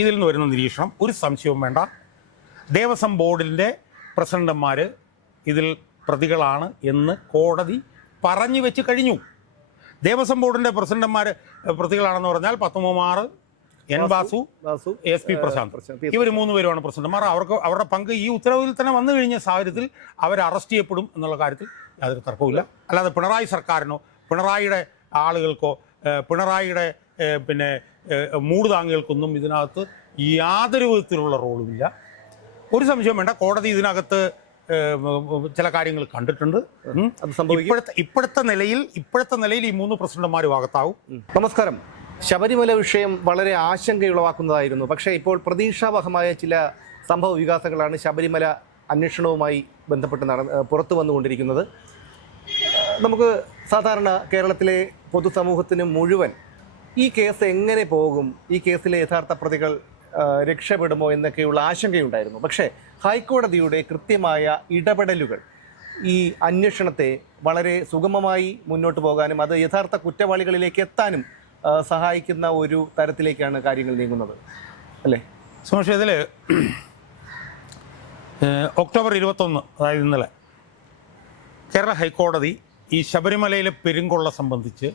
ഇതിൽ നിന്ന് വരുന്ന നിരീക്ഷണം. ഒരു സംശയവും വേണ്ട. ദേവസ്വം ബോർഡിന്റെ പ്രസിഡന്റുമാർ ഇതിൽ പ്രതികളാണ് എന്ന് കോടതി പറഞ്ഞു വെച്ച് കഴിഞ്ഞു. ദേവസ്വം ബോർഡിന്റെ പ്രസിഡന്റുമാർ പ്രതികളാണെന്ന് പറഞ്ഞാൽ Padmakumar N Vasu Vasu S P Prashanth. ഇവർ മൂന്ന് പേരുമാണ് പ്രസിഡന്റുമാർ. അവർക്ക് അവരുടെ പങ്ക് ഈ ഉത്തരവിൽ തന്നെ വന്നു കഴിഞ്ഞ സാഹചര്യത്തിൽ അവർ അറസ്റ്റ് ചെയ്യപ്പെടും എന്നുള്ള കാര്യത്തിൽ യാതൊരു തർക്കവുമില്ല. അല്ലാതെ പിണറായി സർക്കാരിനോ പിണറായിയുടെ ആളുകൾക്കോ പിണറായിയുടെ പിന്നെ മൂട് താങ്ങുകൾക്കൊന്നും ഇതിനകത്ത് യാതൊരു വിധത്തിലുള്ള റോളുമില്ല. ഒരു സംശയം വേണ്ട കോടതി ഇതിനകത്ത് ചില കാര്യങ്ങൾ കണ്ടിട്ടുണ്ട്. ഇപ്പോഴത്തെ ഇപ്പോഴത്തെ നിലയിൽ ഇപ്പോഴത്തെ നിലയിൽ ഈ മൂന്ന് പ്രസിഡന്റുമാർ ഭാഗത്താവും. നമസ്കാരം. ശബരിമല വിഷയം വളരെ ആശങ്കയുളവാക്കുന്നതായിരുന്നു. പക്ഷേ ഇപ്പോൾ പ്രതീക്ഷാവഹമായ ചില സംഭവ വികാസങ്ങളാണ് ശബരിമല അന്വേഷണവുമായി ബന്ധപ്പെട്ട് നട പുറത്തു വന്നുകൊണ്ടിരിക്കുന്നത്. നമുക്ക് സാധാരണ കേരളത്തിലെ പൊതുസമൂഹത്തിന് മുഴുവൻ ഈ കേസ് എങ്ങനെ പോകും? ഈ കേസിലെ യഥാർത്ഥ പ്രതികൾ രക്ഷപ്പെടുമോ എന്നൊക്കെയുള്ള ആശങ്കയുണ്ടായിരുന്നു. പക്ഷേ ഹൈക്കോടതിയുടെ കൃത്യമായ ഇടപെടലുകൾ ഈ അന്വേഷണത്തെ വളരെ സുഗമമായി മുന്നോട്ട് പോകാനും അത് യഥാർത്ഥ കുറ്റവാളികളിലേക്ക് എത്താനും സഹായിക്കുന്ന ഒരു തരത്തിലേക്കാണ് കാര്യങ്ങൾ നീങ്ങുന്നത്. അല്ലേ? സുമേഷ് ഇതിൽ ഒക്ടോബർ ഇരുപത്തൊന്ന് അതായത് ഇന്നലെ കേരള ഹൈക്കോടതി ഈ ശബരിമലയിലെ പെരുങ്കൊള്ള സംബന്ധിച്ച്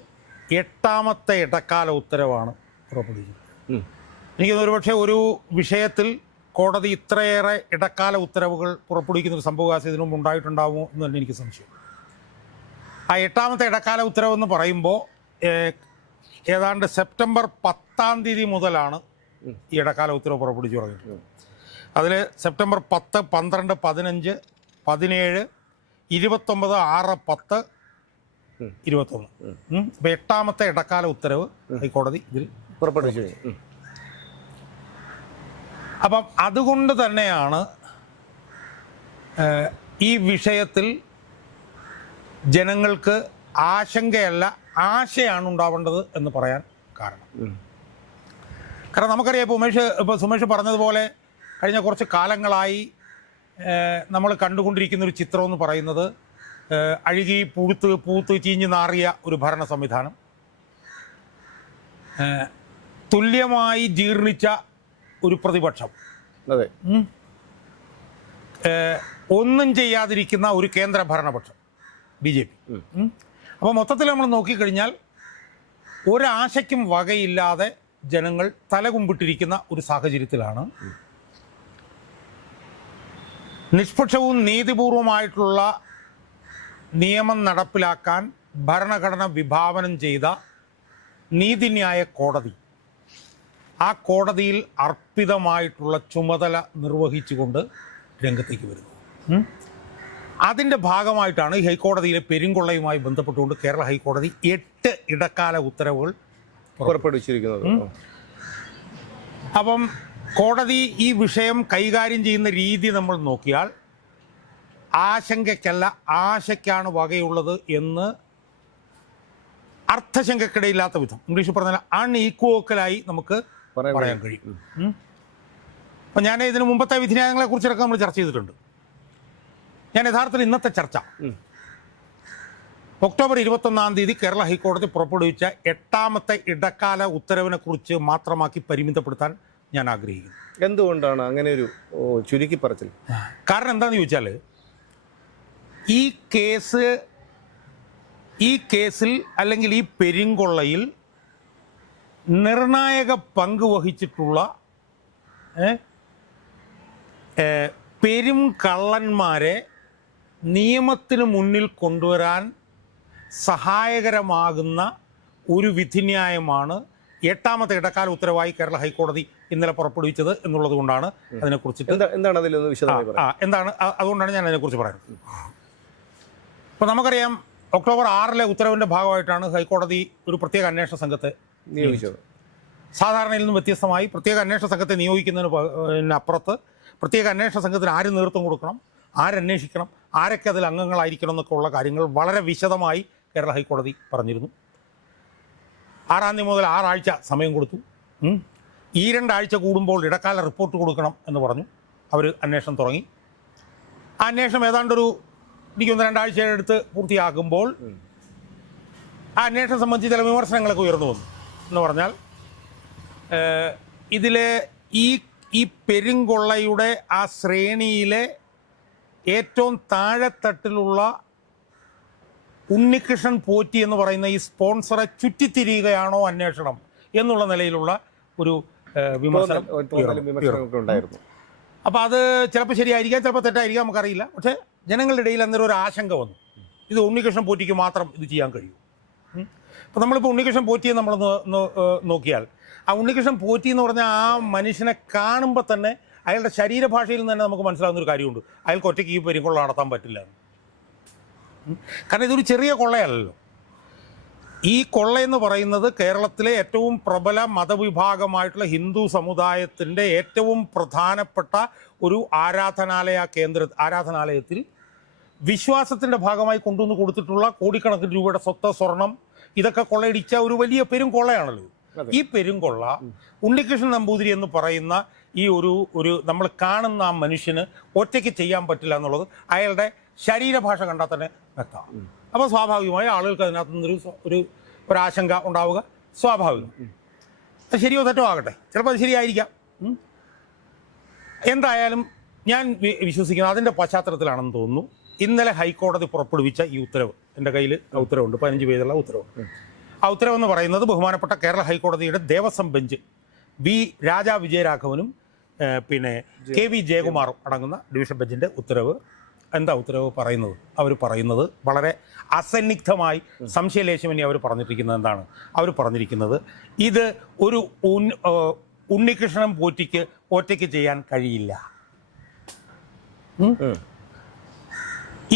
എട്ടാമത്തെ ഇടക്കാല ഉത്തരവാണ് പുറപ്പെടുവിക്കുന്നത് എനിക്ക് ഒരുപക്ഷെ ഒരു വിഷയത്തിൽ കോടതി ഇത്രയേറെ ഇടക്കാല ഉത്തരവുകൾ പുറപ്പെടുവിക്കുന്ന ഒരു സംഭവകാശം ഇതിനു മുമ്പ് ഉണ്ടായിട്ടുണ്ടാവുമോ എന്ന് തന്നെ എനിക്ക് സംശയം. ആ എട്ടാമത്തെ ഇടക്കാല ഉത്തരവെന്ന് പറയുമ്പോൾ ഏതാണ്ട് സെപ്റ്റംബർ പത്താം തീയതി മുതലാണ് ഈ ഇടക്കാല ഉത്തരവ് പുറപ്പെടുവിച്ചു തുടങ്ങിയിട്ടുള്ളത്. അതിൽ സെപ്റ്റംബർ പത്ത് പന്ത്രണ്ട് പതിനഞ്ച് പതിനേഴ് ഇരുപത്തൊമ്പത് ആറ് പത്ത് ഇരുപത്തൊന്ന്. അപ്പൊ എട്ടാമത്തെ ഇടക്കാല ഉത്തരവ് ഹൈക്കോടതി ഇതിൽ പുറപ്പെടുവിച്ചു. അപ്പം അതുകൊണ്ട് തന്നെയാണ് ഈ വിഷയത്തിൽ ജനങ്ങൾക്ക് ആശങ്കയല്ല ആശയാണ് ഉണ്ടാവേണ്ടത് എന്ന് പറയാൻ കാരണം. കാരണം നമുക്കറിയാം ഇപ്പോൾ ഉമേഷ് ഇപ്പോൾ സുമേഷ് പറഞ്ഞതുപോലെ കഴിഞ്ഞ കുറച്ച് കാലങ്ങളായി നമ്മൾ കണ്ടുകൊണ്ടിരിക്കുന്ന ഒരു ചിത്രം എന്ന് പറയുന്നത് അഴുകി പൂത്ത് പൂത്ത് ചീഞ്ഞ് നാറിയ ഒരു ഭരണ സംവിധാനം. തുല്യമായി ജീർണിച്ച ഒരു പ്രതിപക്ഷം. അതെ. ഒന്നും ചെയ്യാതിരിക്കുന്ന ഒരു കേന്ദ്ര ഭരണപക്ഷം ബി ജെ പി. അപ്പോൾ മൊത്തത്തിൽ നമ്മൾ നോക്കിക്കഴിഞ്ഞാൽ ഒരാശയ്ക്കും വകയില്ലാതെ ജനങ്ങൾ തലകുമ്പിട്ടിരിക്കുന്ന ഒരു സാഹചര്യത്തിലാണ് നിഷ്പക്ഷവും നീതിപൂർവമായിട്ടുള്ള നിയമം നടപ്പിലാക്കാൻ ഭരണഘടന വിഭാവനം ചെയ്ത നീതിന്യായ കോടതി. ആ കോടതിയിൽ അർപ്പിതമായിട്ടുള്ള ചുമതല നിർവഹിച്ചുകൊണ്ട് രംഗത്തേക്ക് വരുന്നു. അതിന്റെ ഭാഗമായിട്ടാണ് ഈ ഹൈക്കോടതിയിലെ പെരുങ്കൊള്ളയുമായി ബന്ധപ്പെട്ടുകൊണ്ട് കേരള ഹൈക്കോടതി എട്ട് ഇടക്കാല ഉത്തരവുകൾ പുറപ്പെടുവിച്ചിരിക്കുന്നത്. അപ്പം കോടതി ഈ വിഷയം കൈകാര്യം ചെയ്യുന്ന രീതി നമ്മൾ നോക്കിയാൽ ആശങ്കയ്ക്കല്ല ആശയ്ക്കാണ് വകയുള്ളത് എന്ന് അർത്ഥശങ്കക്കിടയില്ലാത്ത വിധം. ഇംഗ്ലീഷിൽ പറഞ്ഞാൽ അൺഈക്വോക്കലായി നമുക്ക് പറയാൻ കഴിയും. അപ്പം ഞാൻ ഇതിന് മുമ്പത്തെ വിധിന്യായങ്ങളെ കുറിച്ചൊക്കെ നമ്മൾ ചർച്ച ചെയ്തിട്ടുണ്ട്. ഞാൻ യഥാർത്ഥത്തിൽ ഇന്നത്തെ ചർച്ച. ഒക്ടോബർ ഇരുപത്തൊന്നാം തീയതി കേരള ഹൈക്കോടതി പുറപ്പെടുവിച്ച എട്ടാമത്തെ ഇടക്കാല ഉത്തരവിനെ കുറിച്ച് മാത്രമാക്കി പരിമിതപ്പെടുത്താൻ ഞാൻ ആഗ്രഹിക്കുന്നു. എന്തുകൊണ്ടാണ് അങ്ങനെ ഒരു ചുരുക്കി പറച്ചിൽ? കാരണം എന്താണെന്ന് ചോദിച്ചാൽ ഈ കേസ് ഈ കേസിൽ അല്ലെങ്കിൽ ഈ പെരിങ്കൊള്ളയിൽ നിർണായക പങ്ക് വഹിച്ചിട്ടുള്ള പെരും കള്ളന്മാരെ നിയമത്തിന് മുന്നിൽ കൊണ്ടുവരാൻ സഹായകരമാകുന്ന ഒരു വിധിന്യായമാണ് എട്ടാമത്തെ ഇടക്കാല ഉത്തരവായി കേരള ഹൈക്കോടതി ഇന്നലെ പുറപ്പെടുവിച്ചത് എന്നുള്ളത് കൊണ്ടാണ് അതിനെക്കുറിച്ചിട്ട് എന്താ എന്താണ് അതിലൊന്ന് എന്താണ് അതുകൊണ്ടാണ് ഞാൻ അതിനെക്കുറിച്ച് പറയുന്നത്. അപ്പോൾ നമുക്കറിയാം ഒക്ടോബർ ആറിലെ ഉത്തരവിന്റെ ഭാഗമായിട്ടാണ് ഹൈക്കോടതി ഒരു പ്രത്യേക അന്വേഷണ സംഘത്തെ നിയോഗിച്ചത്. സാധാരണയിൽ നിന്നും വ്യത്യസ്തമായി പ്രത്യേക അന്വേഷണ സംഘത്തെ നിയോഗിക്കുന്നതിന് അപ്പുറത്ത് പ്രത്യേക അന്വേഷണ സംഘത്തിന് ആര് നേതൃത്വം കൊടുക്കണം ആരന്വേഷിക്കണം ആരൊക്കെ അതിൽ അംഗങ്ങളായിരിക്കണം എന്നൊക്കെ ഉള്ള കാര്യങ്ങൾ വളരെ വിശദമായി കേരള ഹൈക്കോടതി പറഞ്ഞിരുന്നു. ആറാം തീയതി മുതൽ ആറാഴ്ച സമയം കൊടുത്തു. ഈ രണ്ടാഴ്ച കൂടുമ്പോൾ ഇടക്കാല റിപ്പോർട്ട് കൊടുക്കണം എന്ന് പറഞ്ഞു. അവർ അന്വേഷണം തുടങ്ങി. ആ അന്വേഷണം ഏതാണ്ടൊരു എനിക്കൊന്ന് രണ്ടാഴ്ചയുടെ അടുത്ത് പൂർത്തിയാക്കുമ്പോൾ ആ അന്വേഷണം സംബന്ധിച്ച് ചില വിമർശനങ്ങളൊക്കെ ഉയർന്നു വന്നു എന്ന് പറഞ്ഞാൽ ഇതിലെ ഈ ഈ പെരുങ്കൊള്ളയുടെ ആ ശ്രേണിയിലെ ഏറ്റവും താഴെത്തട്ടിലുള്ള ഉണ്ണികൃഷ്ണൻ പോറ്റി എന്ന് പറയുന്ന ഈ സ്പോൺസറെ ചുറ്റിത്തിരിയുകയാണോ അന്വേഷണം എന്നുള്ള നിലയിലുള്ള ഒരു വിമർശനം ഉണ്ടായിരുന്നു. അപ്പോൾ അത് ചിലപ്പോൾ ശരിയായിരിക്കാം ചിലപ്പോൾ തെറ്റായിരിക്കാം നമുക്കറിയില്ല. പക്ഷേ ജനങ്ങളുടെ ഇടയിൽ അന്നേരം ഒരു ആശങ്ക വന്നു. ഇത് ഉണ്ണികൃഷ്ണൻ പോറ്റിക്ക് മാത്രം ഇത് ചെയ്യാൻ കഴിയും. അപ്പോൾ നമ്മളിപ്പോൾ ഉണ്ണികൃഷ്ണൻ പോറ്റിയെ നമ്മൾ നോക്കിയാൽ ആ ഉണ്ണികൃഷ്ണൻ പോറ്റി എന്ന് പറഞ്ഞാൽ ആ മനുഷ്യനെ കാണുമ്പോൾ തന്നെ അയാളുടെ ശരീരഭാഷയിൽ നിന്ന് തന്നെ നമുക്ക് മനസ്സിലാവുന്ന ഒരു കാര്യമുണ്ട്. അയാൾക്ക് ഒറ്റയ്ക്ക് ഈ പെരുങ്കൊള്ള നടത്താൻ പറ്റില്ല. കാരണം ഇതൊരു ചെറിയ കൊള്ളയല്ലല്ലോ. ഈ കൊള്ളയെന്ന് പറയുന്നത് കേരളത്തിലെ ഏറ്റവും പ്രബല മതവിഭാഗമായിട്ടുള്ള ഹിന്ദു സമുദായത്തിന്റെ ഏറ്റവും പ്രധാനപ്പെട്ട ഒരു ആരാധനാലയ കേന്ദ്ര ആരാധനാലയത്തിൽ വിശ്വാസത്തിന്റെ ഭാഗമായി കൊണ്ടുവന്ന് കൊടുത്തിട്ടുള്ള കോടിക്കണക്കിന് രൂപയുടെ സ്വത്ത് സ്വർണം ഇതൊക്കെ കൊള്ളയടിച്ച ഒരു വലിയ പെരും കൊള്ളയാണല്ലോ അതെ. ഈ പെരുംകൊള്ള ഉണ്ണികൃഷ്ണൻ നമ്പൂതിരി എന്ന് പറയുന്ന ഈ ഒരു ഒരു നമ്മൾ കാണുന്ന ആ മനുഷ്യന് ഒറ്റയ്ക്ക് ചെയ്യാൻ പറ്റില്ല എന്നുള്ളത് അയാളുടെ ശരീരഭാഷ കണ്ടാൽ തന്നെ വ്യക്തമാണ്. അപ്പോൾ സ്വാഭാവികമായി ആളുകൾക്ക് അതിനകത്ത് നിന്നൊരു ഒരു ഒരു ആശങ്ക ഉണ്ടാവുക സ്വാഭാവികം. അത് ശരിയോ തെറ്റോ ആകട്ടെ. ചിലപ്പോൾ അത് ശരിയായിരിക്കാം. എന്തായാലും ഞാൻ വിശ്വസിക്കുന്നു. വിശ്വസിക്കുന്നത് അതിന്റെ പശ്ചാത്തലത്തിലാണെന്ന് തോന്നുന്നു. ഇന്നലെ ഹൈക്കോടതി പുറപ്പെടുവിച്ച ഈ ഉത്തരവ്. എന്റെ കയ്യിൽ ഉത്തരവുണ്ട്. പതിനഞ്ച് പേജുള്ള ഉത്തരവ്. ആ ഉത്തരവെന്ന് പറയുന്നത് ബഹുമാനപ്പെട്ട കേരള ഹൈക്കോടതിയുടെ ദേവസ്വം ബെഞ്ച് വി രാജാ വിജയരാഘവനും പിന്നെ കെ വി ജയകുമാറും അടങ്ങുന്ന ഡിവിഷൻ ബെഞ്ചിന്റെ ഉത്തരവ്. എന്താ ഉത്തരവ് പറയുന്നത്? അവർ പറയുന്നത് വളരെ അസന്നിഗ്ധമായി സംശയലേശമനി അവർ പറഞ്ഞിരിക്കുന്നത് എന്താണ്? അവർ പറഞ്ഞിരിക്കുന്നത് ഇത് ഒരു ഉണ്ണികൃഷ്ണൻ പോറ്റിക്ക് ഒറ്റയ്ക്ക് ചെയ്യാൻ കഴിയില്ല.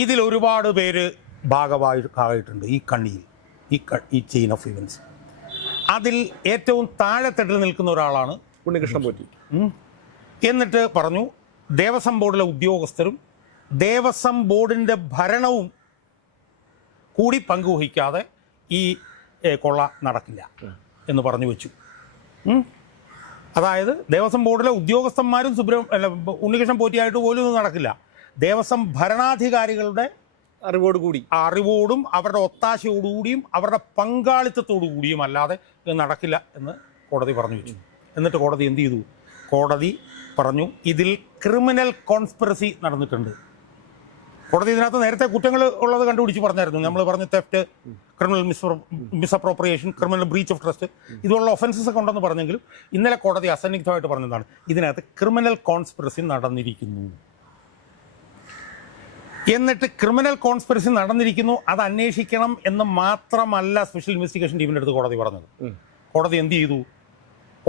ഇതിൽ ഒരുപാട് പേര് ഭാഗമായി ആയിട്ടുണ്ട് ഈ കണ്ണിയിൽ ഈ ഈ ചെയിൻ ഓഫ് ഇവൻസ് അതിൽ ഏറ്റവും താഴെത്തട്ടിൽ നിൽക്കുന്ന ഒരാളാണ് ഉണ്ണികൃഷ്ണൻ പോറ്റി. എന്നിട്ട് പറഞ്ഞു ദേവസ്വം ബോർഡിലെ ഉദ്യോഗസ്ഥരും ദേവസ്വം ബോർഡിന്റെ ഭരണവും കൂടി പങ്കുവഹിക്കാതെ ഈ കൊള്ള നടക്കില്ല എന്ന് പറഞ്ഞു വെച്ചു. അതായത് ദേവസ്വം ബോർഡിലെ ഉദ്യോഗസ്ഥന്മാരും സുബ്രഹ്മ ഉണ്ണികൃഷ്ണൻ പോറ്റിയായിട്ട് പോലും ഇത് നടക്കില്ല. ദേവസ്വം ഭരണാധികാരികളുടെ അറിവോട് കൂടി അറിവോടും അവരുടെ ഒത്താശയോടുകൂടിയും അവരുടെ പങ്കാളിത്തത്തോടു കൂടിയും അല്ലാതെ ഇത് നടക്കില്ല എന്ന് കോടതി പറഞ്ഞു വെച്ചു. എന്നിട്ട് കോടതി എന്ത് ചെയ്തു? കോടതി പറഞ്ഞു ഇതിൽ ക്രിമിനൽ കോൺസ്പിറസി നടന്നിട്ടുണ്ട്. കോടതി ഇതിനകത്ത് നേരത്തെ കുറ്റങ്ങൾ ഉള്ളത് കണ്ടുപിടിച്ച് പറഞ്ഞായിരുന്നു. നമ്മൾ പറഞ്ഞ theft criminal mis misappropriation criminal breach of trust ഇതുപോലുള്ള ഒഫൻസസ് ഒക്കെ ഉണ്ടെന്ന് പറഞ്ഞെങ്കിലും ഇന്നലെ കോടതി അസന്നിഗ്ധമായിട്ട് പറഞ്ഞതാണ് ഇതിനകത്ത് ക്രിമിനൽ കോൺസ്പിറസി നടന്നിരിക്കുന്നു. എന്നിട്ട് ക്രിമിനൽ കോൺസ്പിറസി നടന്നിരിക്കുന്നു അത് അന്വേഷിക്കണം എന്ന് മാത്രമല്ല സ്പെഷ്യൽ ഇൻവെസ്റ്റിഗേഷൻ ടീമിന്റെ അടുത്ത് കോടതി പറഞ്ഞത്. കോടതി എന്ത് ചെയ്തു?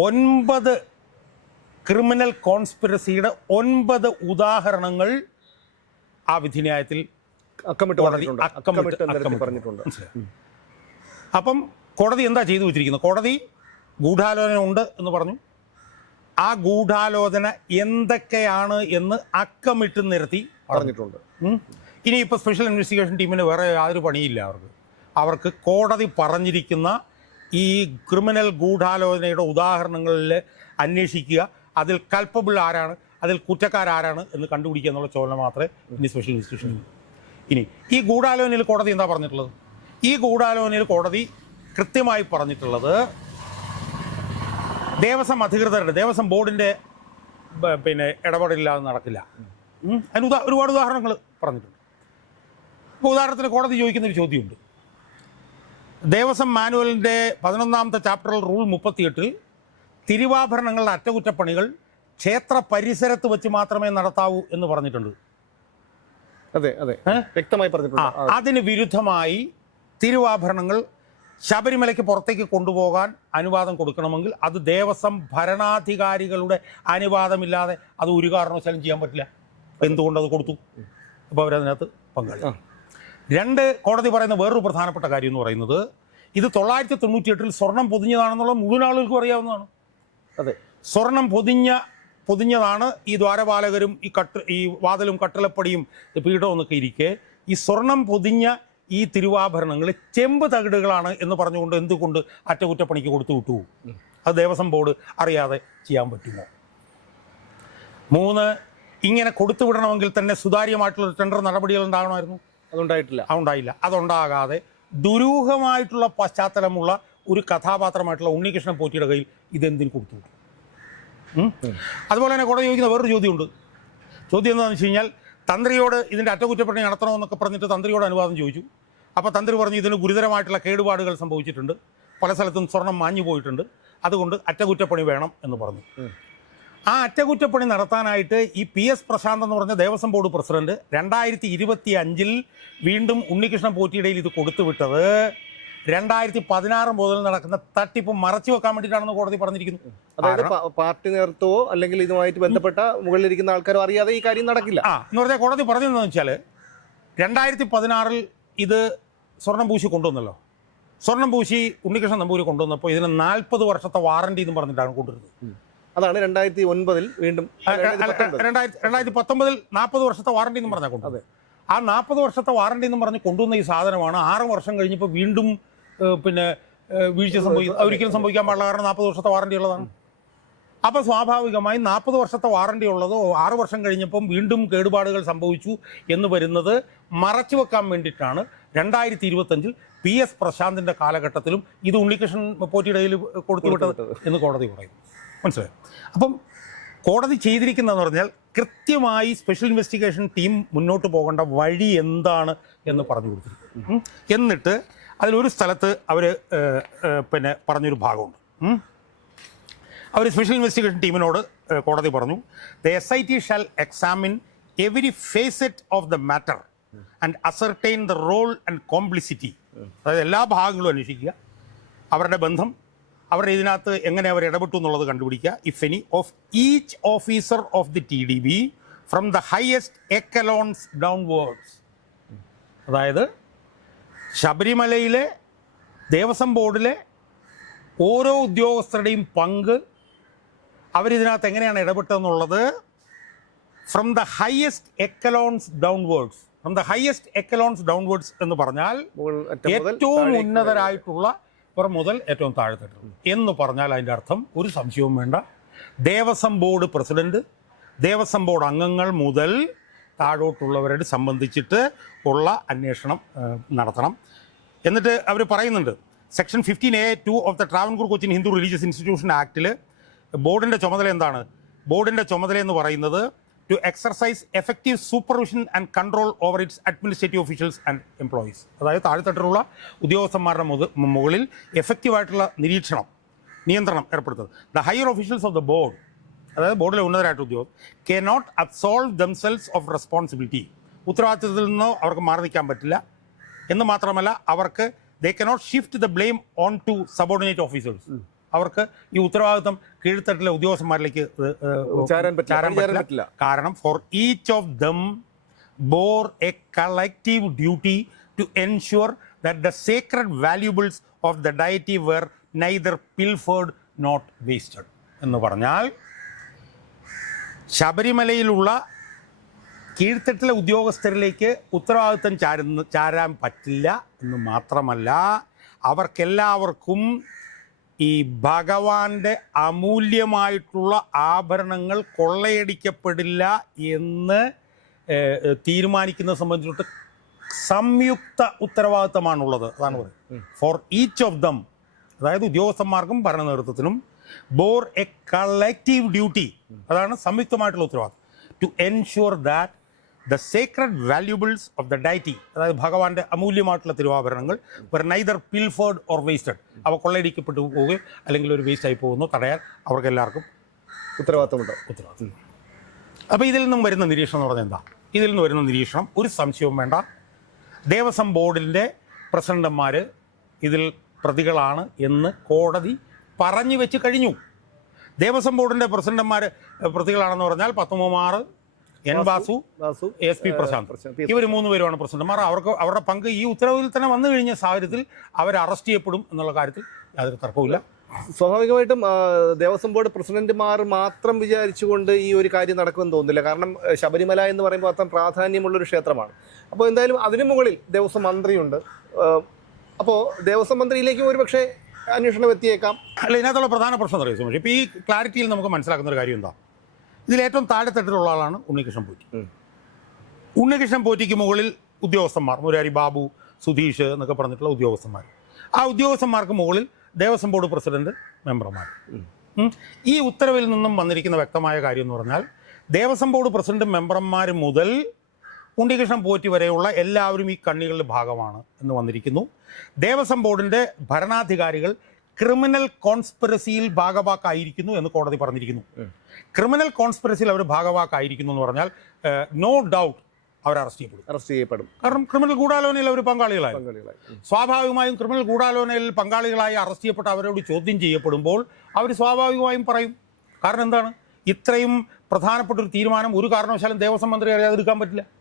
ഒൻപത് ക്രിമിനൽ കോൺസ്പിറസിയുടെ ഒൻപത് ഉദാഹരണങ്ങൾ ആ വിധിന്യായത്തിൽ പറഞ്ഞിട്ടുണ്ട്. അപ്പം കോടതി എന്താ ചെയ്തു വെച്ചിരിക്കുന്നത്? കോടതി ഗൂഢാലോചന ഉണ്ട് എന്ന് പറഞ്ഞു. ആ ഗൂഢാലോചന എന്തൊക്കെയാണ് എന്ന് അക്കമിട്ട് നിരത്തി പറഞ്ഞിട്ടുണ്ട്. ഇനി ഇപ്പോൾ സ്പെഷ്യൽ ഇൻവെസ്റ്റിഗേഷൻ ടീമിന് വേറെ യാതൊരു പണിയില്ല അവർക്ക്. അവർക്ക് കോടതി പറഞ്ഞിരിക്കുന്ന ഈ ക്രിമിനൽ ഗൂഢാലോചനയുടെ ഉദാഹരണങ്ങളിൽ അന്വേഷിക്കുക. അതിൽ കൽപ്പബിൾ ആരാണ്? അതിൽ കുറ്റക്കാരാരാണ് എന്ന് കണ്ടുപിടിക്കുക എന്നുള്ള ചോദന മാത്രമേ ഇനി സ്പെഷ്യൽ ഇൻസ്റ്റിറ്റ്യൂഷൻ ഇനി ഈ ഗൂഢാലോചനയിൽ കോടതി എന്താ പറഞ്ഞിട്ടുള്ളത്? ഈ ഗൂഢാലോചനയിൽ കോടതി കൃത്യമായി പറഞ്ഞിട്ടുള്ളത് ദേവസ്വം അധികൃതരുടെ ദേവസ്വം ബോർഡിന്റെ പിന്നെ ഇടപെടലില്ലാതെ നടക്കില്ല. അതിന് ഉദാ ഒരുപാട് ഉദാഹരണങ്ങൾ പറഞ്ഞിട്ടുണ്ട്. ഇപ്പോൾ ഉദാഹരണത്തിന് കോടതി ചോദിക്കുന്ന ഒരു ചോദ്യമുണ്ട്. ദേവസ്വം മാനുവലിന്റെ പതിനൊന്നാമത്തെ ചാപ്റ്ററിൽ റൂൾ മുപ്പത്തിയെട്ടിൽ തിരുവാഭരണങ്ങളുടെ അറ്റകുറ്റപ്പണികൾ ക്ഷേത്ര പരിസരത്ത് വെച്ച് മാത്രമേ നടത്താവൂ എന്ന് പറഞ്ഞിട്ടുണ്ട്. അതെ അതെ. വ്യക്തമായി പറഞ്ഞിട്ടുണ്ട്. അതിന് വിരുദ്ധമായി തിരുവാഭരണങ്ങൾ ശബരിമലയ്ക്ക് പുറത്തേക്ക് കൊണ്ടുപോകാൻ അനുവാദം കൊടുക്കണമെങ്കിൽ അത് ദേവസ്വം ഭരണാധികാരികളുടെ അനുവാദമില്ലാതെ അത് ഒരു കാരണവശാലും ചെയ്യാൻ പറ്റില്ല. എന്തുകൊണ്ട് അത് കൊടുത്തു? അപ്പോൾ അവരതിനകത്ത് പങ്കാളി. രണ്ട് കോടതി പറയുന്ന വേറൊരു പ്രധാനപ്പെട്ട കാര്യം എന്ന് പറയുന്നത് ഇത് തൊള്ളായിരത്തി തൊണ്ണൂറ്റി എട്ടിൽ സ്വർണം പൊതിഞ്ഞതാണെന്നുള്ള മുഴുവൻ ആളുകൾക്കും അറിയാവുന്നതാണ്. അതെ. സ്വർണം പൊതിഞ്ഞ പൊതിഞ്ഞതാണ് ഈ ദ്വാരപാലകരും ഈ കട്ട് ഈ വാതിലും കട്ടിലപ്പടിയും പീഠവും എന്നൊക്കെ ഇരിക്കെ. ഈ സ്വർണം പൊതിഞ്ഞ ഈ തിരുവാഭരണങ്ങൾ ചെമ്പ് തകിടുകളാണ് എന്ന് പറഞ്ഞുകൊണ്ട് എന്തുകൊണ്ട് അറ്റകുറ്റപ്പണിക്ക് കൊടുത്തു വിട്ടു? അത് ദേവസ്വം ബോർഡ് അറിയാതെ ചെയ്യാൻ പറ്റുമോ? മൂന്ന് ഇങ്ങനെ കൊടുത്തു വിടണമെങ്കിൽ തന്നെ സുതാര്യമായിട്ടുള്ള ടെൻഡർ നടപടികൾ ഉണ്ടാകണമായിരുന്നു? അതുണ്ടായിട്ടില്ല. അതുണ്ടായില്ല അതുണ്ടാകാതെ ദുരൂഹമായിട്ടുള്ള പശ്ചാത്തലമുള്ള ഒരു കഥാപാത്രമായിട്ടുള്ള ഉണ്ണികൃഷ്ണൻ പോറ്റിയുടെ കയ്യിൽ ഇതെന്തിനു കൊടുത്തു അതുപോലെ തന്നെ കൂടെ ചോദിക്കുന്ന വേറൊരു ചോദ്യമുണ്ട്. ചോദ്യം എന്താണെന്ന് വെച്ച് കഴിഞ്ഞാൽ തന്ത്രിയോട് ഇതിന്റെ അറ്റകുറ്റപ്പണി നടത്തണമെന്നൊക്കെ പറഞ്ഞിട്ട് തന്ത്രിയോട് അനുവാദം ചോദിച്ചു. അപ്പോൾ തന്ത്രി പറഞ്ഞു ഇതിന് ഗുരുതരമായിട്ടുള്ള കേടുപാടുകൾ സംഭവിച്ചിട്ടുണ്ട്. പല സ്ഥലത്തും സ്വർണം മാഞ്ഞു പോയിട്ടുണ്ട് അതുകൊണ്ട് അറ്റകുറ്റപ്പണി വേണം എന്ന് പറഞ്ഞു. ആ അറ്റകുറ്റപ്പണി നടത്താനായിട്ട് ഈ പി എസ് പ്രശാന്ത് എന്ന് പറഞ്ഞ ദേവസ്വം ബോർഡ് പ്രസിഡന്റ് രണ്ടായിരത്തി ഇരുപത്തി അഞ്ചിൽ വീണ്ടും ഉണ്ണികൃഷ്ണൻ പോറ്റിയിടയിൽ ഇത് കൊടുത്തുവിട്ടത് രണ്ടായിരത്തി പതിനാറ് മുതൽ നടക്കുന്ന തട്ടിപ്പ് മറച്ചു വെക്കാൻ വേണ്ടിയിട്ടാണെന്ന് കോടതി പറഞ്ഞിരിക്കുന്നു. അതായത് പാർട്ടി നേതൃത്വമോ അല്ലെങ്കിൽ ഇതുമായിട്ട് ബന്ധപ്പെട്ട മുകളിലിരിക്കുന്ന ആൾക്കാരോ അറിയാതെ ഈ കാര്യം നടക്കില്ല. ആ എന്ന് പറഞ്ഞാൽ കോടതി പറഞ്ഞതെന്ന് വെച്ചാൽ രണ്ടായിരത്തി പതിനാറിൽ ഇത് സ്വർണം പൂശി കൊണ്ടുവന്നല്ലോ. സ്വർണം പൂശി ഉണ്ണികൃഷ്ണൻ നമ്പൂരി കൊണ്ടുവന്നപ്പോൾ ഇതിന് നാൽപ്പത് വർഷത്തെ വാറണ്ടി എന്ന് പറഞ്ഞിട്ടാണ് കൊണ്ടുവരുന്നത്. അതാണ് രണ്ടായിരത്തി ഒൻപതിൽ വീണ്ടും രണ്ടായിരത്തി പത്തൊമ്പതിൽ നാൽപ്പത് വർഷത്തെ വാറണ്ടി എന്ന് പറഞ്ഞാൽ കൊണ്ടു ആ നാൽപ്പത് വർഷത്തെ വാറണ്ടി എന്ന് പറഞ്ഞ് കൊണ്ടുവന്ന ഈ സാധനമാണ് ആറ് വർഷം കഴിഞ്ഞപ്പോൾ വീണ്ടും പിന്നെ വീഴ്ച സംഭവിക്കും. ഒരിക്കലും സംഭവിക്കാൻ പാടില്ല കാരണം നാൽപ്പത് വർഷത്തെ വാറണ്ടി ഉള്ളതാണ്. അപ്പോൾ സ്വാഭാവികമായി നാൽപ്പത് വർഷത്തെ വാറണ്ടി ഉള്ളത് ആറ് വർഷം കഴിഞ്ഞപ്പം വീണ്ടും കേടുപാടുകൾ സംഭവിച്ചു എന്ന് വരുന്നത് മറച്ചു വെക്കാൻ വേണ്ടിയിട്ടാണ്. രണ്ടായിരത്തി ഇരുപത്തഞ്ചിൽ പി എസ് പ്രശാന്തിന്റെ കാലഘട്ടത്തിലും ഇത് ഉണ്ണികൃഷ്ണൻ കൊടുത്തു കൊടുത്തുവിട്ടത് എന്ന് കോടതി പറയും മനസ്സിലായോ? അപ്പം കോടതി ചെയ്തിരിക്കുന്നതെന്ന് പറഞ്ഞാൽ കൃത്യമായി സ്പെഷ്യൽ ഇൻവെസ്റ്റിഗേഷൻ ടീം മുന്നോട്ട് പോകേണ്ട വഴി എന്താണ് എന്ന് പറഞ്ഞു കൊടുത്തിരിക്കും. എന്നിട്ട് അതിലൊരു സ്ഥലത്ത് അവർ പിന്നെ പറഞ്ഞൊരു ഭാഗമുണ്ട്. അവർ സ്പെഷ്യൽ ഇൻവെസ്റ്റിഗേഷൻ ടീമിനോട് കോടതി പറഞ്ഞു the S I T shall examine every facet of the matter and ascertain the role and complicity അതായത് എല്ലാ ഭാഗങ്ങളും അന്വേഷിക്കുക. അവരുടെ ബന്ധം അവരുടെ ഇതിനകത്ത് എങ്ങനെ അവർ ഇടപെട്ടു എന്നുള്ളത് കണ്ടുപിടിക്കുക. If any of each officer of the T D B from the highest echelons downwards അതായത് ശബരിമലയിലെ ദേവസ്വം ബോർഡിലെ ഓരോ ഉദ്യോഗസ്ഥരുടെയും പങ്ക് അവരിതിനകത്ത് എങ്ങനെയാണ് ഇടപെട്ടതെന്നുള്ളത്? From the highest echelons downwards from the highest echelons downwards എന്ന് പറഞ്ഞാൽ ഏറ്റവും ഉന്നതരായിട്ടുള്ള ഇവർ മുതൽ ഏറ്റവും താഴെത്തട്ട്. എന്ന് പറഞ്ഞാൽ അതിന്റെ അർത്ഥം ഒരു സംശയവും വേണ്ട. Devaswom board president Devaswom board അംഗങ്ങൾ മുതൽ താഴോട്ടുള്ളവരെ സംബന്ധിച്ചിട്ട് ഉള്ള അന്വേഷണം നടത്തണം. എന്നിട്ട് അവർ പറയുന്നുണ്ട് section fifteen A two of the Travancore Cochin Hindu religious institution ആക്ടിൽ ബോർഡിന്റെ ചുമതല എന്താണ്? ബോർഡിന്റെ ചുമതല എന്ന് പറയുന്നത് to exercise effective supervision and control over its administrative officials and employees അതായത് താഴെത്തട്ടിലുള്ള ഉദ്യോഗസ്ഥന്മാരുടെ മുകളിൽ എഫക്റ്റീവായിട്ടുള്ള നിരീക്ഷണം നിയന്ത്രണം ഏർപ്പെടുത്തുന്നത്. The higher officials of the board അതായത് ബോർഡിലെ ഉന്നതരായിട്ട് ഉദ്യോഗം cannot absolve themselves of responsibility ഉത്തരവാദിത്തത്തിൽ നിന്നോ അവർക്ക് മാറി നിൽക്കാൻ പറ്റില്ല. എന്ന് മാത്രമല്ല അവർക്ക് they cannot shift the blame on to subordinate officers അവർക്ക് ഈ ഉത്തരവാദിത്വം കീഴ്ത്തട്ടിലെ ഉദ്യോഗസ്ഥന്മാരിലേക്ക് ചാരാൻ പറ്റില്ല. കാരണം for each of them bore a collective duty to ensure that the sacred valuables of the deity were neither pilfered not wasted എന്ന് പറഞ്ഞാൽ ശബരിമലയിലുള്ള കീഴ്ത്തട്ടിലെ ഉദ്യോഗസ്ഥരിലേക്ക് ഉത്തരവാദിത്വം ചാരുന്ന ചാരാൻ പറ്റില്ല എന്ന് മാത്രമല്ല അവർക്കെല്ലാവർക്കും ഈ ഭഗവാന്റെ അമൂല്യമായിട്ടുള്ള ആഭരണങ്ങൾ കൊള്ളയടിക്കപ്പെടില്ല എന്ന് തീരുമാനിക്കുന്ന തീരുമാനിക്കുന്നത് സംബന്ധിച്ചിട്ട് സംയുക്ത ഉത്തരവാദിത്തമാണുള്ളത്. അതാണ് പറയുന്നത്. ഫോർ ഈച്ച് ഓഫ് ദം അതായത് ഉദ്യോഗസ്ഥന്മാർക്കും ഭരണ നേതൃത്വത്തിനും ബോർ എ കളക്റ്റീവ് ഡ്യൂട്ടി അതാണ് സംയുക്തമായിട്ടുള്ള ഉത്തരവാദിത്തം. To ensure that the sacred valuables of the deity അതായത് ഭഗവാന്റെ അമൂല്യമായിട്ടുള്ള തിരുവാഭരണങ്ങൾ were neither pilfered or wasted അവ കൊള്ളയടിക്കപ്പെട്ടു പോവുകയോ അല്ലെങ്കിൽ ഒരു വേസ്റ്റ് ആയി പോകുന്നു തടയാൻ അവർക്ക് എല്ലാവർക്കും ഉത്തരവാദിത്തമുണ്ട്. ഉത്തരവാദിത്തം. അപ്പോൾ ഇതിൽ നിന്നും വരുന്ന നിരീക്ഷണം എന്ന് പറഞ്ഞാൽ എന്താ? ഇതിൽ നിന്ന് വരുന്ന നിരീക്ഷണം ഒരു സംശയവും വേണ്ട. ദേവസ്വം ബോർഡിന്റെ പ്രസിഡന്റുമാർ ഇതിൽ പ്രതികളാണ് എന്ന് കോടതി പറഞ്ഞു വെച്ച് കഴിഞ്ഞു. ദേവസ്വം ബോർഡിന്റെ പ്രസിഡന്റുമാർ പ്രതികളാണെന്ന് പറഞ്ഞാൽ Padmakumar N Vasu Vasu S P Prashanth. ഇവർ മൂന്ന് പേരുമാണ് പ്രസിഡന്റുമാർ അവർക്ക് അവരുടെ പങ്ക് ഈ ഉത്തരവിൽ തന്നെ വന്നു കഴിഞ്ഞ സാഹചര്യത്തിൽ അവർ അറസ്റ്റ് ചെയ്യപ്പെടും എന്നുള്ള കാര്യത്തിൽ യാതൊരു തർക്കവുമില്ല. സ്വാഭാവികമായിട്ടും ദേവസ്വം ബോർഡ് പ്രസിഡന്റുമാർ മാത്രം വിചാരിച്ചുകൊണ്ട് ഈ ഒരു കാര്യം നടക്കുമെന്ന് തോന്നുന്നില്ല. കാരണം ശബരിമല എന്ന് പറയുമ്പോൾ അത്ര പ്രാധാന്യമുള്ളൊരു ക്ഷേത്രമാണ്. അപ്പോൾ എന്തായാലും അതിനു മുകളിൽ ദേവസ്വം മന്ത്രിയുണ്ട്. അപ്പോൾ ദേവസ്വം മന്ത്രിയിലേക്കും ഒരു പക്ഷേ അന്വേഷണം എത്തിയേക്കാം. അല്ല ഇതിനകത്തുള്ള പ്രധാന പ്രശ്നം അറിയാം സുമേഷ്? ഇപ്പോൾ ഈ ക്ലാരിറ്റിയിൽ നമുക്ക് മനസ്സിലാക്കുന്ന ഒരു കാര്യം എന്താ? ഇതിൽ ഏറ്റവും താഴെത്തട്ടിലുള്ള ആളാണ് ഉണ്ണികൃഷ്ണൻ പോറ്റി. ഉണ്ണികൃഷ്ണൻ പോറ്റിക്ക് മുകളിൽ ഉദ്യോഗസ്ഥന്മാർ മുരാരി ബാബു സുധീഷ് എന്നൊക്കെ പറഞ്ഞിട്ടുള്ള ഉദ്യോഗസ്ഥന്മാർ. ആ ഉദ്യോഗസ്ഥന്മാർക്ക് മുകളിൽ ദേവസ്വം ബോർഡ് പ്രസിഡന്റ് മെമ്പർമാർ ഈ ഉത്തരവിൽ നിന്നും വന്നിരിക്കുന്ന വ്യക്തമായ കാര്യം എന്ന് പറഞ്ഞാൽ ദേവസ്വം ബോർഡ് പ്രസിഡന്റ് മെമ്പർമാർ മുതൽ ഉണ്ണികൃഷ്ണൻ പോറ്റി വരെയുള്ള എല്ലാവരും ഈ കണ്ണികളുടെ ഭാഗമാണ് എന്ന് വന്നിരിക്കുന്നു. ദേവസ്വം ബോർഡിന്റെ ഭരണാധികാരികൾ ക്രിമിനൽ കോൺസ്പിറസിയിൽ ഭാഗവാക്കായിരിക്കുന്നു എന്ന് കോടതി പറഞ്ഞിരിക്കുന്നു. ക്രിമിനൽ കോൺസ്പിറസിയിൽ അവർ ഭാഗവാക്കായിരിക്കുന്നു എന്ന് പറഞ്ഞാൽ നോ ഡൗട്ട് അവർ അറസ്റ്റ് ചെയ്യപ്പെടും. അറസ്റ്റ് ചെയ്യപ്പെടും. കാരണം ക്രിമിനൽ ഗൂഢാലോചനയിൽ അവർ പങ്കാളികളായി. സ്വാഭാവികമായും ക്രിമിനൽ ഗൂഢാലോചനയിൽ പങ്കാളികളായി അറസ്റ്റ് ചെയ്യപ്പെട്ട അവരോട് ചോദ്യം ചെയ്യപ്പെടുമ്പോൾ അവർ സ്വാഭാവികമായും പറയും. കാരണം എന്താണ്? ഇത്രയും പ്രധാനപ്പെട്ട ഒരു തീരുമാനം ഒരു കാരണവശാലും ദേവസ്വം മന്ത്രി അറിയാതിരിക്കാൻ പറ്റില്ല.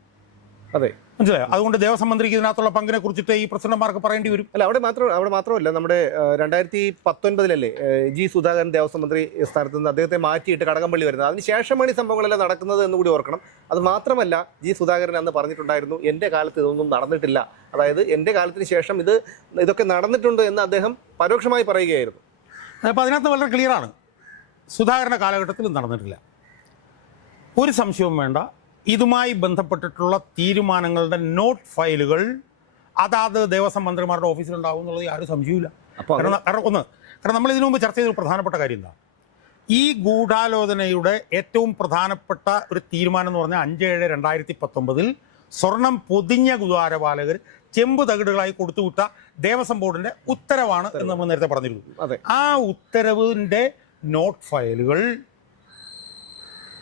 അതെ. മനസ്സിലായോ? അതുകൊണ്ട് ദേവസ്വം മന്ത്രിക്ക് ഇതിനകത്തുള്ള പങ്കിനെ കുറിച്ചിട്ട് ഈ പ്രസിഡന്റ്മാർക്ക് പറയേണ്ടി വരും. അല്ല അവിടെ മാത്രം അവിടെ മാത്രമല്ല നമ്മുടെ രണ്ടായിരത്തി പത്തൊൻപതിലല്ലേ ജി സുധാകരൻ ദേവസ്വം മന്ത്രി സ്ഥാനത്ത് നിന്ന് അദ്ദേഹത്തെ മാറ്റിയിട്ട് കടകംപള്ളി വരുന്നത്. അതിനുശേഷമാണ് ഈ സംഭവങ്ങളെല്ലാം നടക്കുന്നത് എന്ന് കൂടി ഓർക്കണം. അത് മാത്രമല്ല ജി സുധാകരൻ അന്ന് പറഞ്ഞിട്ടുണ്ടായിരുന്നു എന്റെ കാലത്ത് ഇതൊന്നും നടന്നിട്ടില്ല. അതായത് എന്റെ കാലത്തിന് ശേഷം ഇത് ഇതൊക്കെ നടന്നിട്ടുണ്ട് എന്ന് അദ്ദേഹം പരോക്ഷമായി പറയുകയായിരുന്നു. അപ്പോൾ അതിനകത്ത് വളരെ ക്ലിയറാണ് സുധാകരന്റെ കാലഘട്ടത്തിൽ നടന്നിട്ടില്ല. ഒരു സംശയവും വേണ്ട. ഇതുമായി ബന്ധപ്പെട്ടിട്ടുള്ള തീരുമാനങ്ങളുടെ നോട്ട് ഫയലുകൾ അതാത് ദേവസ്വം മന്ത്രിമാരുടെ ഓഫീസിലുണ്ടാവും എന്നുള്ളത് ആരും സംശയമില്ല കാരണം കാരണം ഒന്ന് കാരണം നമ്മൾ ഇതിനു മുമ്പ് ചർച്ച ചെയ്ത പ്രധാനപ്പെട്ട കാര്യം എന്താ? ഈ ഗൂഢാലോചനയുടെ ഏറ്റവും പ്രധാനപ്പെട്ട ഒരു തീരുമാനം എന്ന് പറഞ്ഞാൽ അഞ്ച് ഏഴ് രണ്ടായിരത്തി പത്തൊമ്പതിൽ സ്വർണം പൊതിഞ്ഞ ഗുരുവാരപാലകർ ചെമ്പ് തകിടുകളായി കൊടുത്തുവിട്ട ദേവസ്വം ബോർഡിന്റെ ഉത്തരവാണ് എന്ന് നമ്മൾ നേരത്തെ പറഞ്ഞിരുന്നു. ആ ഉത്തരവിന്റെ നോട്ട് ഫയലുകൾ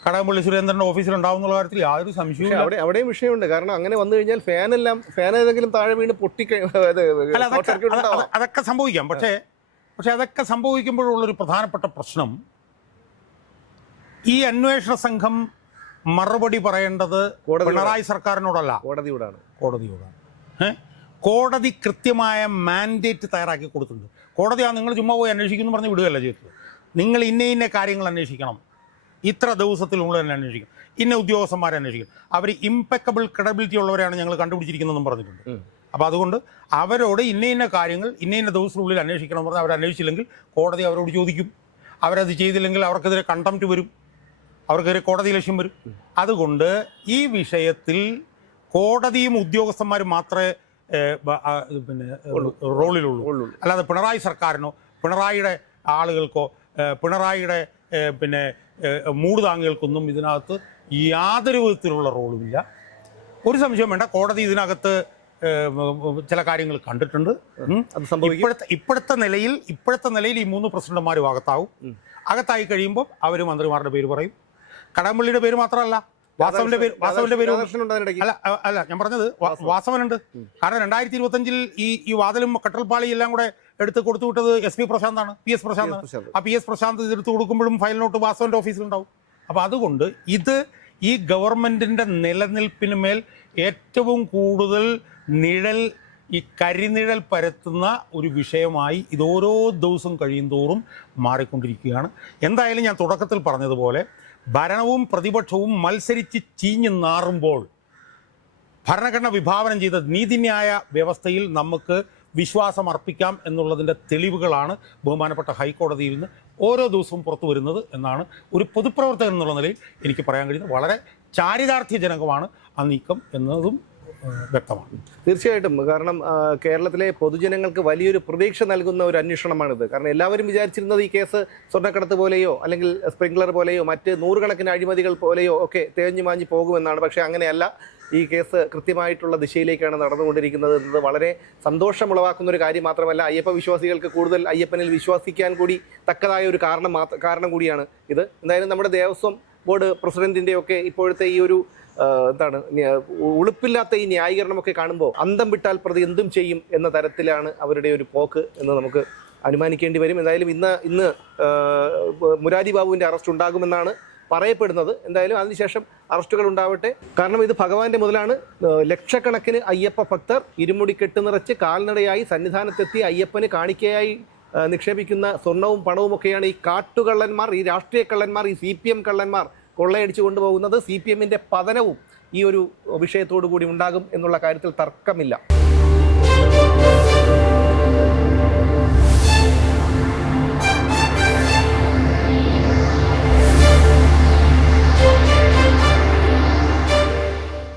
കടകംപള്ളി സുരേന്ദ്രന്റെ ഓഫീസിൽ ഉണ്ടാവുന്നുള്ള കാര്യത്തിൽ യാതൊരു സംശയവും അവിടെ അവിടെയും വിഷയമുണ്ട്. കാരണം അങ്ങനെ വന്നു കഴിഞ്ഞാൽ ഫാനെല്ലാം ഫാൻ ഏതെങ്കിലും താഴെ വീണ് പൊട്ടി അതൊക്കെ സംഭവിക്കാം. പക്ഷേ പക്ഷെ അതൊക്കെ സംഭവിക്കുമ്പോഴുള്ളൊരു പ്രധാനപ്പെട്ട പ്രശ്നം ഈ അന്വേഷണ സംഘം മറുപടി പറയേണ്ടത് പിണറായി സർക്കാരിനോടല്ല. കോടതിയോടാണ്. കോടതിയോടാണ്? കോടതി കൃത്യമായ മാൻഡേറ്റ് തയ്യാറാക്കി കൊടുത്തിട്ടുണ്ട്. കോടതി ആ നിങ്ങൾ ചുമ്മാ പോയി അന്വേഷിക്കുന്നു പറഞ്ഞ് വിടുകയല്ല ചെയ്തത്. നിങ്ങൾ ഇന്ന ഇന്ന കാര്യങ്ങൾ അന്വേഷിക്കണം. ഇത്ര ദിവസത്തിനുള്ളിൽ തന്നെ അന്വേഷിക്കും. ഇന്ന ഉദ്യോഗസ്ഥന്മാരെ അന്വേഷിക്കും. അവർ ഇമ്പക്കബിൾ ക്രെഡബിലിറ്റി ഉള്ളവരെയാണ് ഞങ്ങൾ കണ്ടുപിടിച്ചിരിക്കുന്നതെന്നും പറഞ്ഞിട്ടുണ്ട്. അപ്പോൾ അതുകൊണ്ട് അവരോട് ഇന്ന ഇന്ന കാര്യങ്ങൾ ഇന്ന ഇന്ന ദിവസത്തിനുള്ളിൽ അന്വേഷിക്കണം എന്ന് പറഞ്ഞാൽ അവർ അന്വേഷിച്ചില്ലെങ്കിൽ കോടതി അവരോട് ചോദിക്കും. അവരത് ചെയ്തില്ലെങ്കിൽ അവർക്കെതിരെ കണ്ടംപ്റ്റ് വരും. അവർക്കെതിരെ കോടതി ലക്ഷ്യം വരും. അതുകൊണ്ട് ഈ വിഷയത്തിൽ കോടതിയും ഉദ്യോഗസ്ഥന്മാരും മാത്രമേ പിന്നെ റോളിലുള്ളൂ. അല്ലാതെ പിണറായി സർക്കാരിനോ പിണറായിയുടെ ആളുകൾക്കോ പിണറായിയുടെ പിന്നെ ഏ, മൂടുതാങ്ങുകൾക്കൊന്നും ഇതിനകത്ത് യാതൊരു വിധത്തിലുള്ള റോളുമില്ല. ഒരു സംശയം വേണ്ട കോടതി ഇതിനകത്ത് ചില കാര്യങ്ങൾ കണ്ടിട്ടുണ്ട്. ഇപ്പോഴത്തെ ഇപ്പോഴത്തെ നിലയിൽ ഇപ്പോഴത്തെ നിലയിൽ ഈ മൂന്ന് പ്രസിഡന്റുമാരും അകത്താവും. അകത്തായി കഴിയുമ്പോൾ അവർ മന്ത്രിമാരുടെ പേര് പറയും. കടമ്പള്ളിയുടെ പേര് മാത്രമല്ല വാസവന്റെ പേര് വാസവന്റെ പേര് അല്ല അല്ല ഞാൻ പറഞ്ഞത് വാസവനുണ്ട്. കാരണം രണ്ടായിരത്തി ഇരുപത്തഞ്ചിൽ ഈ ഈ വാതിലും കട്ടൽപ്പാളി എല്ലാം കൂടെ എടുത്ത് കൊടുത്തു വിട്ടത് എസ് പി പ്രശാന്താണ് പി എസ് പ്രശാന്താണ്. പ്രശാന്ത്. ആ പി എസ് പ്രശാന്ത് ഇത് എടുത്ത് കൊടുക്കുമ്പോഴും ഫയൽ നോട്ട് വാസവന്റെ ഓഫീസിലുണ്ടാവും. അപ്പൊ അതുകൊണ്ട് ഇത് ഈ ഗവൺമെന്റിന്റെ നിലനിൽപ്പിന് മേൽ ഏറ്റവും കൂടുതൽ നിഴൽ ഈ കരിനിഴൽ പരത്തുന്ന ഒരു വിഷയമായി ഇത് ഓരോ ദിവസം കഴിയും തോറും മാറിക്കൊണ്ടിരിക്കുകയാണ്. എന്തായാലും ഞാൻ തുടക്കത്തിൽ പറഞ്ഞതുപോലെ ഭരണവും പ്രതിപക്ഷവും മത്സരിച്ച് ചീഞ്ഞു നാറുമ്പോൾ ഭരണഘടന വിഭാവനം ചെയ്ത നീതിന്യായ വ്യവസ്ഥയിൽ നമുക്ക് വിശ്വാസം അർപ്പിക്കാം എന്നുള്ളതിന്റെ തെളിവുകളാണ് ബഹുമാനപ്പെട്ട ഹൈക്കോടതിയിൽ നിന്ന് ഓരോ ദിവസവും പുറത്തു വരുന്നത് എന്നാണ് ഒരു പൊതുപ്രവർത്തകൻ എന്നുള്ള നിലയിൽ എനിക്ക് പറയാൻ കഴിയുന്നത്. വളരെ ചാരിതാർത്ഥ്യജനകമാണ് ആ നീക്കം എന്നതും വ്യക്തമാണ്. തീർച്ചയായിട്ടും. കാരണം കേരളത്തിലെ പൊതുജനങ്ങൾക്ക് വലിയൊരു പ്രതീക്ഷ നൽകുന്ന ഒരു അന്വേഷണമാണിത്. കാരണം എല്ലാവരും വിചാരിച്ചിരുന്നത് ഈ കേസ് സ്വർണക്കടത്ത് പോലെയോ അല്ലെങ്കിൽ സ്പ്രിംഗ്ലർ പോലെയോ മറ്റ് നൂറുകണക്കിന് അഴിമതികൾ പോലെയോ ഒക്കെ തേഞ്ഞു മാഞ്ഞു പോകുമെന്നാണ്. പക്ഷേ അങ്ങനെയല്ല. ഈ കേസ് കൃത്യമായിട്ടുള്ള ദിശയിലേക്കാണ് നടന്നുകൊണ്ടിരിക്കുന്നത് എന്നത് വളരെ സന്തോഷമുളവാക്കുന്ന ഒരു കാര്യം മാത്രമല്ല. അയ്യപ്പ വിശ്വാസികൾക്ക് കൂടുതൽ അയ്യപ്പനിൽ വിശ്വസിക്കാൻ കൂടി തക്കതായ ഒരു കാരണം കാരണം കൂടിയാണ് ഇത്. എന്തായാലും നമ്മുടെ ദേവസ്വം ബോർഡ് പ്രസിഡന്റിന്റെയൊക്കെ ഇപ്പോഴത്തെ ഈ ഒരു എന്താണ് ഉളുപ്പില്ലാത്ത ഈ ന്യായീകരണമൊക്കെ കാണുമ്പോൾ അന്തം വിട്ടാൽ പ്രതി എന്തും ചെയ്യും എന്ന തരത്തിലാണ് അവരുടെ ഒരു പോക്ക് എന്ന് നമുക്ക് അനുമാനിക്കേണ്ടി വരും. എന്തായാലും ഇന്ന് ഇന്ന് മുരാരി ബാബുവിന്റെ അറസ്റ്റ് ഉണ്ടാകുമെന്നാണ് പറയപ്പെടുന്നത്. എന്തായാലും അതിനുശേഷം അറസ്റ്റുകൾ ഉണ്ടാവട്ടെ. കാരണം ഇത് ഭഗവാന്റെ മുതലാണ്. ലക്ഷക്കണക്കിന് അയ്യപ്പ ഭക്തർ ഇരുമുടി കെട്ട് നിറച്ച് കാൽനടയായി സന്നിധാനത്തെത്തി അയ്യപ്പന് കാണിക്കയായി നിക്ഷേപിക്കുന്ന സ്വർണവും പണവും ഒക്കെയാണ് ഈ കാട്ടുകള്ളന്മാർ ഈ രാഷ്ട്രീയ കള്ളന്മാർ ഈ സി പി എം കള്ളന്മാർ കൊള്ളയടിച്ചു കൊണ്ടുപോകുന്നത് സി പി എമ്മിന്റെ പതനവും ഈ ഒരു വിഷയത്തോടു കൂടി ഉണ്ടാകും എന്നുള്ള കാര്യത്തിൽ തർക്കമില്ല.